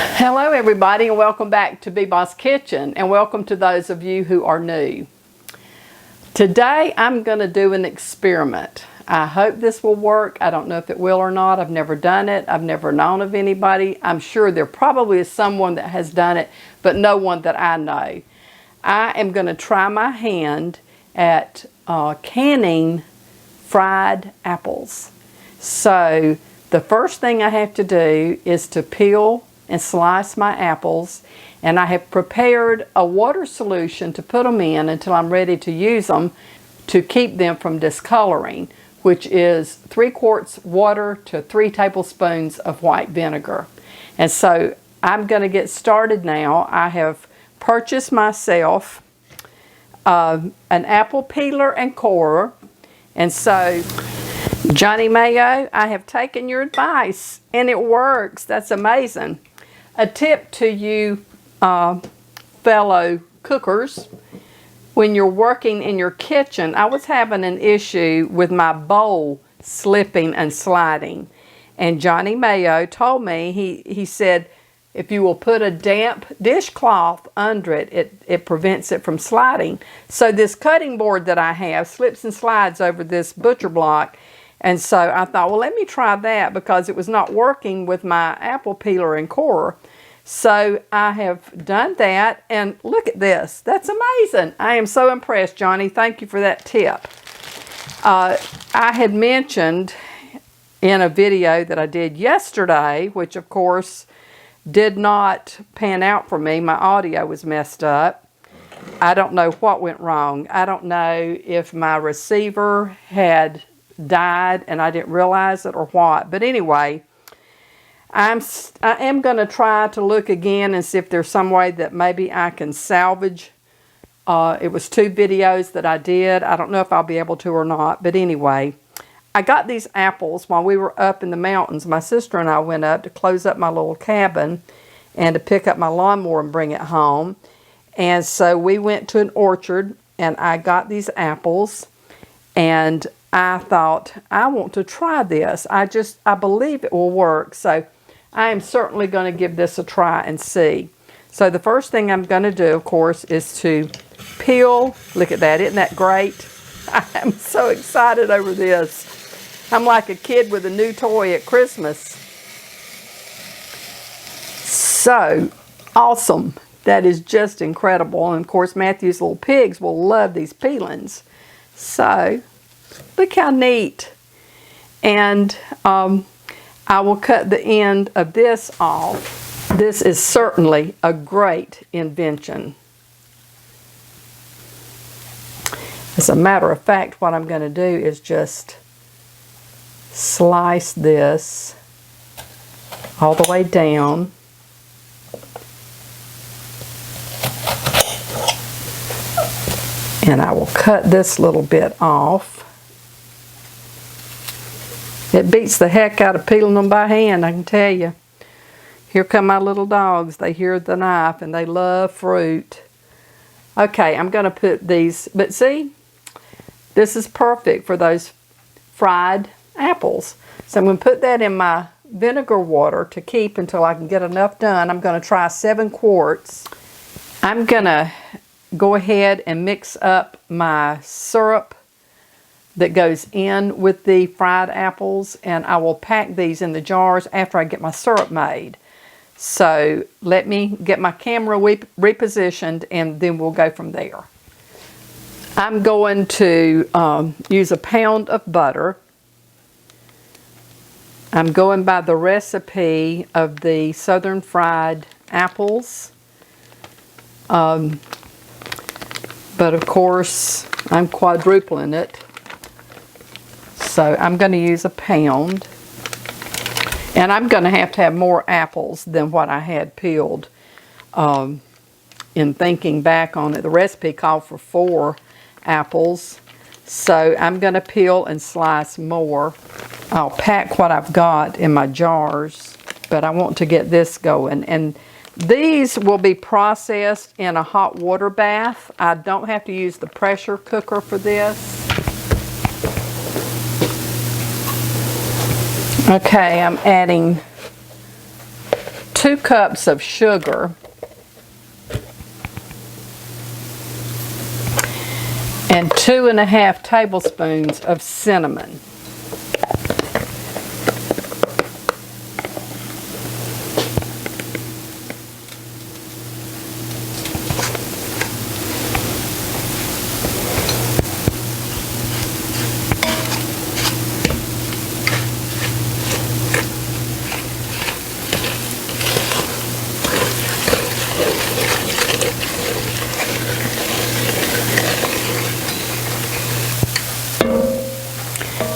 Hello everybody, and welcome back to B-Boss Kitchen, and welcome to those of you who are new. Today I'm going to do an experiment. I hope this will work. I don't know if it will or not. I've never done it. I've never known of anybody. I'm sure there probably is someone that has done it, but no one that I know. I am going to try my hand at canning fried apples. So the first thing I have to do is to peel and slice my apples, and I have prepared a water solution to put them in until I'm ready to use them to keep them from discoloring, which is 3 quarts water to 3 tablespoons of white vinegar. And so I'm going to get started now. I have purchased myself an apple peeler and corer, and so Johnny Mayo, I have taken your advice and it works. That's amazing. A tip to you fellow cookers, when you're working in your kitchen, I was having an issue with my bowl slipping and sliding. And Johnny Mayo told me, he said, if you will put a damp dishcloth under it, it prevents it from sliding. So this cutting board that I have slips and slides over this butcher block. And so I thought, well, let me try that because it was not working with my apple peeler and corer. So I have done that, and look at this. That's amazing. I am so impressed, Johnny. Thank you for that tip. I had mentioned in a video that I did yesterday, which of course did not pan out for me. My audio was messed up. I don't know what went wrong. I don't know if my receiver had died and I didn't realize it or what. But anyway, I am going to try to look again and see if there's some way that maybe I can salvage. It was 2 videos that I did. I don't know if I'll be able to or not. But anyway, I got these apples while we were up in the mountains. My sister and I went up to close up my little cabin and to pick up my lawnmower and bring it home. And so we went to an orchard and I got these apples, and I thought, I want to try this. I believe it will work. So I am certainly going to give this a try and see. So the first thing I'm going to do, of course, is to peel. Look at that. Isn't that great? I am so excited over this. I'm like a kid with a new toy at Christmas. So awesome. That is just incredible. And of course, Matthew's little pigs will love these peelings. So look how neat. And I will cut the end of this off. This is certainly a great invention. As a matter of fact, what I'm going to do is just slice this all the way down. And I will cut this little bit off. It beats the heck out of peeling them by hand, I can tell you. Here come my little dogs. They hear the knife and they love fruit. Okay, I'm going to put these, but see, this is perfect for those fried apples. So I'm going to put that in my vinegar water to keep until I can get enough done. I'm going to try 7 quarts. I'm going to go ahead and mix up my syrup that goes in with the fried apples, and I will pack these in the jars after I get my syrup made. So let me get my camera repositioned and then we'll go from there. I'm going to use a pound of butter. I'm going by the recipe of the Southern fried apples. But of course, I'm quadrupling it. So I'm going to use a pound. And I'm going to have more apples than what I had peeled. In thinking back on it, the recipe called for 4 apples. So I'm going to peel and slice more. I'll pack what I've got in my jars, but I want to get this going. And these will be processed in a hot water bath. I don't have to use the pressure cooker for this. Okay, I'm adding 2 cups of sugar, and 2½ tablespoons of cinnamon.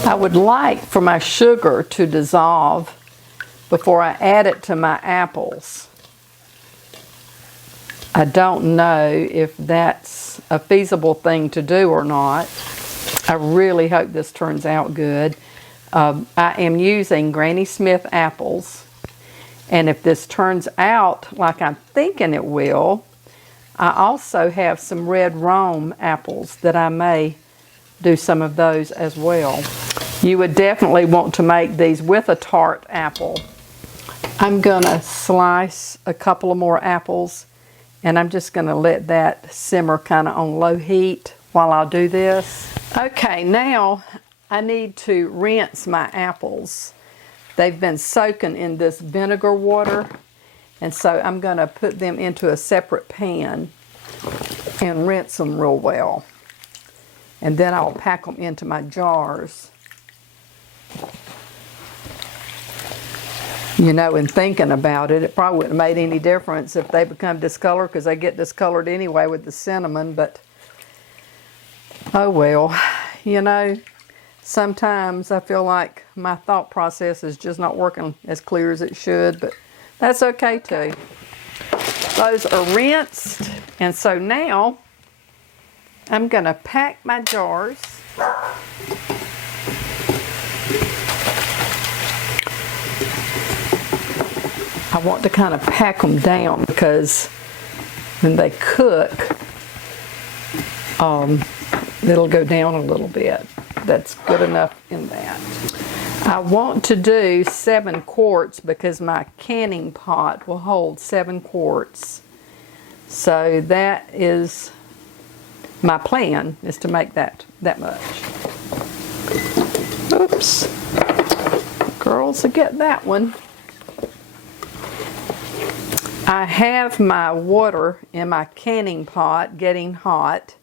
I would like for my sugar to dissolve before I add it to my apples. I don't know if that's a feasible thing to do or not. I really hope this turns out good. I am using Granny Smith apples, and if this turns out like I'm thinking it will, I also have some red Rome apples that I may do some of those as well. You would definitely want to make these with a tart apple. I'm gonna slice a couple of more apples, and I'm just gonna let that simmer kind of on low heat while I do this. Okay, now I need to rinse my apples. They've been soaking in this vinegar water, and so I'm gonna put them into a separate pan and rinse them real well. And then I'll pack them into my jars. You know, in thinking about it, it probably wouldn't have made any difference if they become discolored, because they get discolored anyway with the cinnamon, but oh well. You know, sometimes I feel like my thought process is just not working as clear as it should, but that's okay too. Those are rinsed, and so now I'm going to pack my jars. I want to kind of pack them down because when they cook, it'll go down a little bit. That's good enough in that. I want to do 7 quarts because my canning pot will hold 7 quarts. So that is my plan, is to make that much. Oops. Girls will get that one. I have my water in my canning pot getting hot,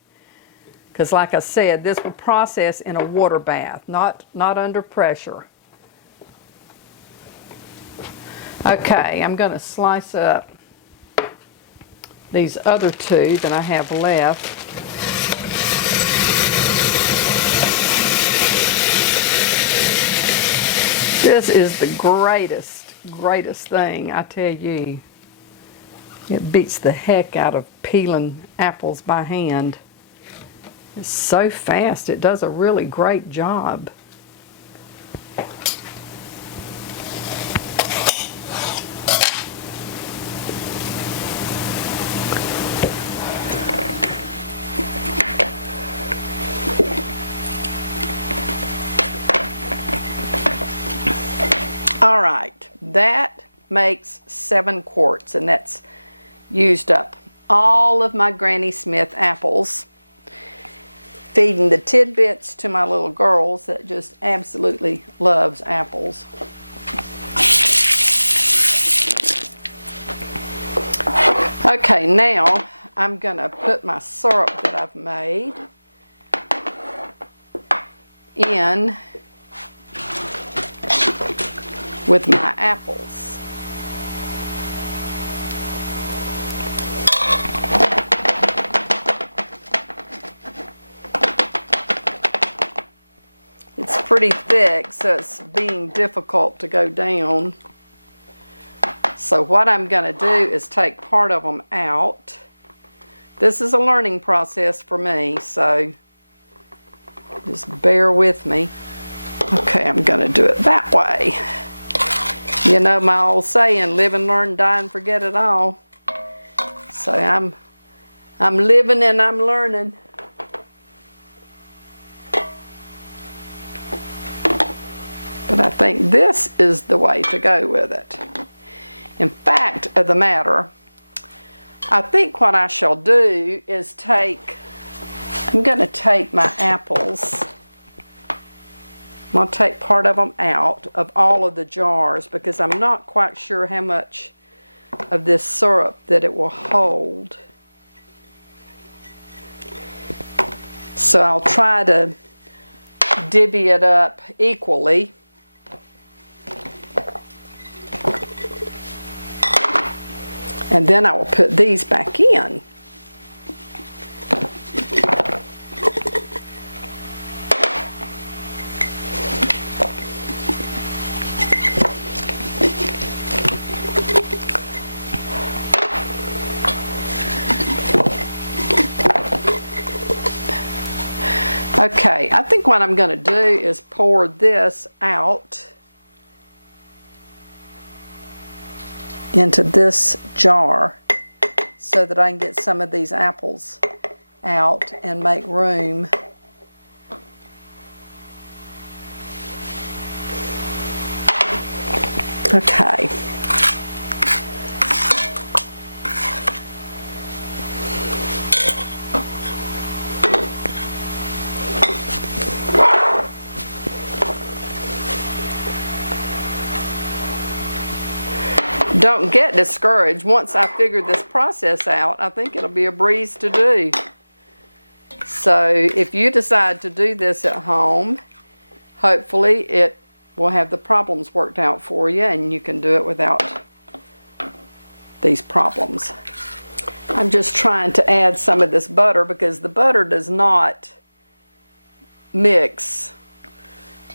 because like I said, this will process in a water bath, not under pressure. Okay, I'm going to slice up these other 2 that I have left. This is the greatest thing, I tell you. It beats the heck out of peeling apples by hand. It's so fast. It does a really great job. All right, that makes 7 quarts, and that's used up all of my Granny Smith apples, feeding the tidbits to my little girls that just absolutely loves apples. Okay, now I'm gonna put my syrup that I've made in with my apples. It's pretty thick, so it's being difficult to go down. So what I'm going to do is take part of them out. This is a learning process for me, so just bear with me. Okay, I'm going to do it that way. You know my old saying, live and learn, die and forget it all. So I'm living and I'm learning. But I think this is the way to go with it. In fact of the matter, I think what I shall do is I'm going to take my apples. I'm going to take part of them out of all of the jars because I'm not quite sure how much of this syrup that it will hold. So I'll try to divvy it up equally. And then I will put these back in. Okay, I think what I'm going to do is pour this out into this jar so that I can get some of these apples out and make room. Okay. Don't get discouraged. Once I figure this process out, I think it'll be a breeze to do. So if you decide to do this at home, hopefully it will have the problems worked out for you and you can do it without these problems. I'm just trying to add some of this butter because the butter does not mix.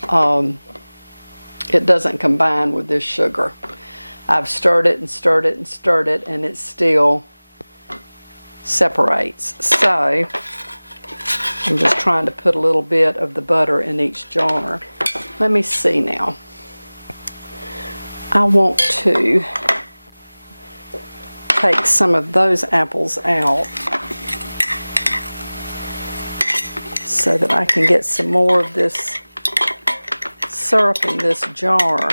It doesn't combine with this sugar. I've stirred it and stirred it and stirred it, and it still separates. So I'm just trying to put a little bit of the butter in each jar. Let me see now. I want to take some of those apples out so that I can get some more of this syrup in this jar.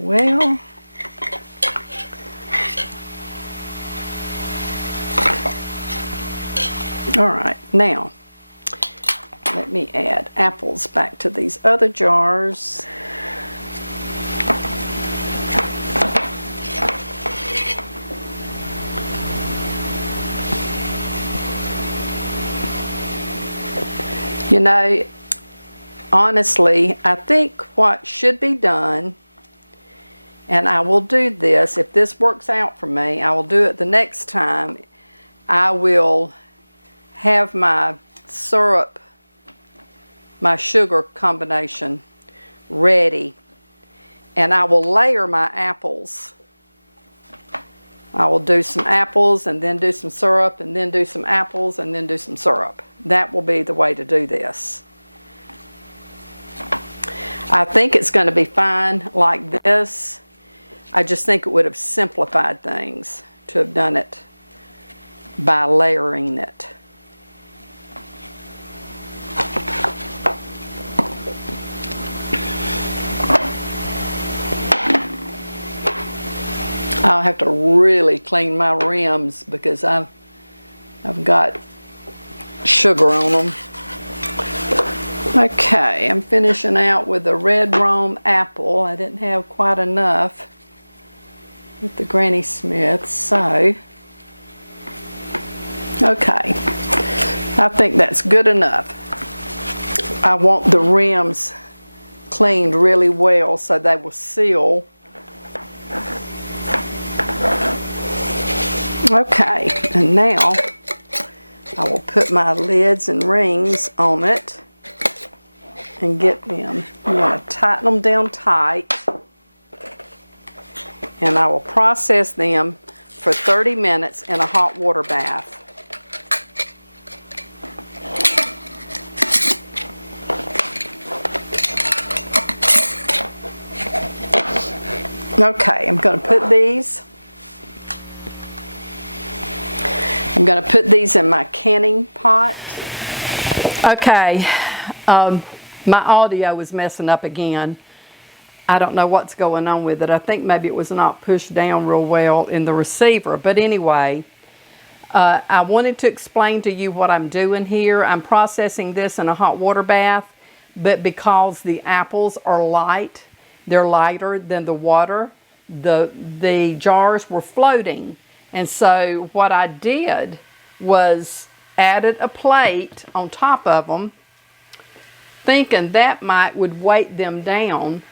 Well, all right, now let me add apples back to these other jars. You know, honestly, I think what should be done, and I will do this, if this works out for me, I will do it the next time. I will have my syrup, my sugar combination ready, and I will layer my apples. I will do some apples and then do some syrup and then do some apples and then do some syrup. That will be the way to do this. I think it's going to be fine like this. I just think it would have simplified things to have done it by layering it. I'll have to really clean my rims because I've got sugar on them. Okay, I'm finishing out with a red Rome apple. I didn't have quite enough with the Granny Smith, so okay, I think that's good enough. I want the rims cleaned really well so they will seal. Okay, and now I will put my lids and rings on it and get them. I'm going to tighten them down tight, and I will process them for 30 minutes in a hot water bath. Okay, I'm going to put these in my canning pot. Okay, my audio was messing up again. I don't know what's going on with it. I think maybe it was not pushed down real well in the receiver. But anyway, I wanted to explain to you what I'm doing here. I'm processing this in a hot water bath, but because the apples are light, they're lighter than the water, the jars were floating. And so what I did was added a plate on top of them, thinking that would weight them down,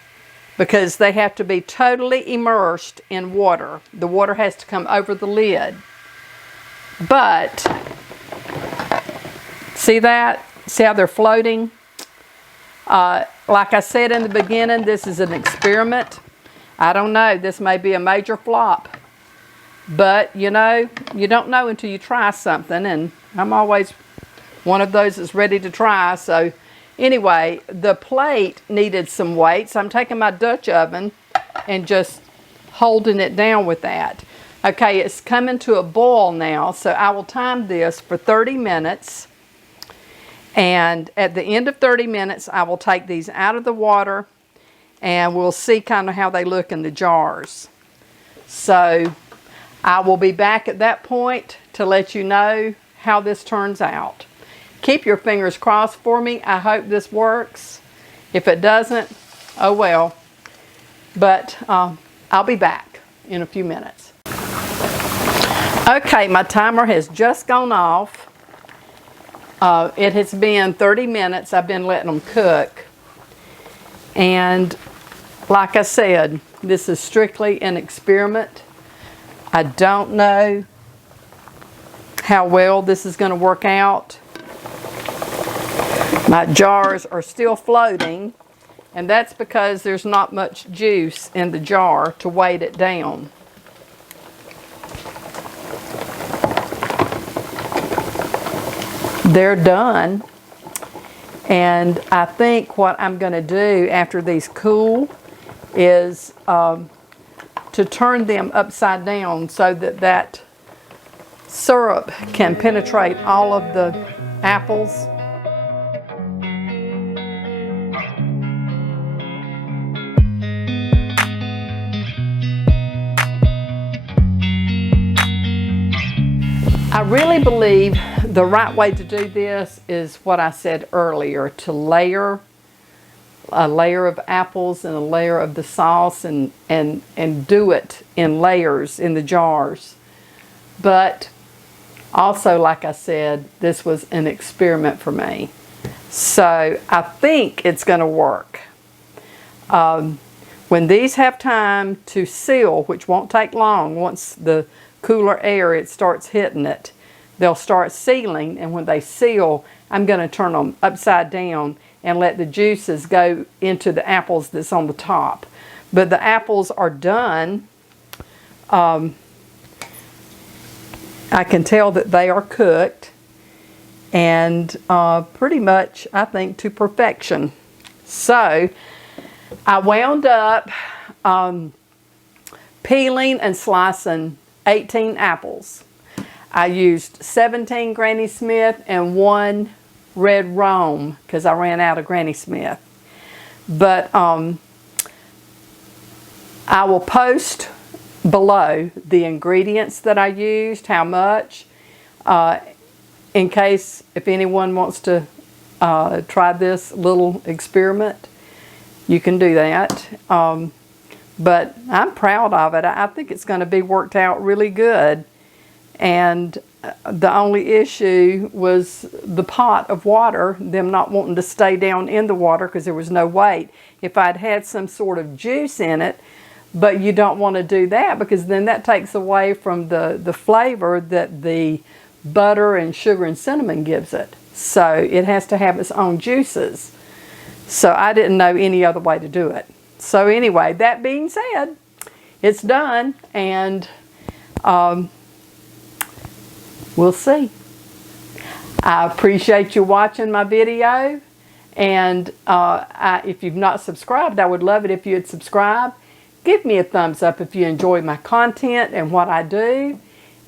because they have to be totally immersed in water. The water has to come over the lid. But, see that? See how they're floating? Like I said in the beginning, this is an experiment. I don't know, this may be a major flop. But, you know, you don't know until you try something, and I'm always one of those that's ready to try. So, anyway, the plate needed some weight, so I'm taking my Dutch oven and just holding it down with that. Okay, it's coming to a boil now, so I will time this for 30 minutes. And at the end of 30 minutes, I will take these out of the water, and we'll see kind of how they look in the jars. So I will be back at that point to let you know how this turns out. Keep your fingers crossed for me. I hope this works. If it doesn't, oh well. But I'll be back in a few minutes. Okay, my timer has just gone off. It has been 30 minutes. I've been letting them cook. And like I said, this is strictly an experiment. I don't know how well this is going to work out. My jars are still floating, and that's because there's not much juice in the jar to weight it down. They're done, and I think what I'm going to do after these cool is to turn them upside down so that that syrup can penetrate all of the apples. I really believe the right way to do this is what I said earlier, to layer a layer of apples and a layer of the sauce and do it in layers in the jars. But also, like I said, this was an experiment for me. So I think it's going to work. When these have time to seal, which won't take long, once the cooler air it starts hitting it, they'll start sealing, and when they seal, I'm going to turn them upside down and let the juices go into the apples that's on the top. But the apples are done. I can tell that they are cooked, and pretty much, I think, to perfection. So I wound up peeling and slicing 18 apples. I used 17 Granny Smith and 1 Red Rome because I ran out of Granny Smith. But I will post below the ingredients that I used, how much, in case if anyone wants to try this little experiment, you can do that. But I'm proud of it. I think it's going to be worked out really good. And the only issue was the pot of water, them not wanting to stay down in the water because there was no weight. If I'd had some sort of juice in it, but you don't want to do that because then that takes away from the flavor that the butter and sugar and cinnamon gives it. So it has to have its own juices. So I didn't know any other way to do it. So anyway, that being said, it's done, and we'll see. I appreciate you watching my video, and if you've not subscribed, I would love it if you'd subscribe. Give me a thumbs up if you enjoy my content and what I do,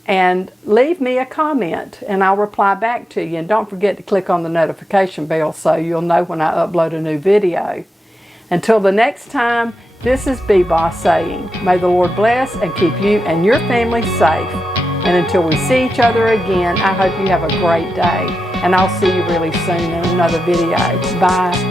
and leave me a comment, and I'll reply back to you. And don't forget to click on the notification bell so you'll know when I upload a new video. Until the next time, This is B-Boss saying, may the Lord bless and keep you and your family safe. And until we see each other again, I hope you have a great day. And I'll see you really soon in another video. Bye.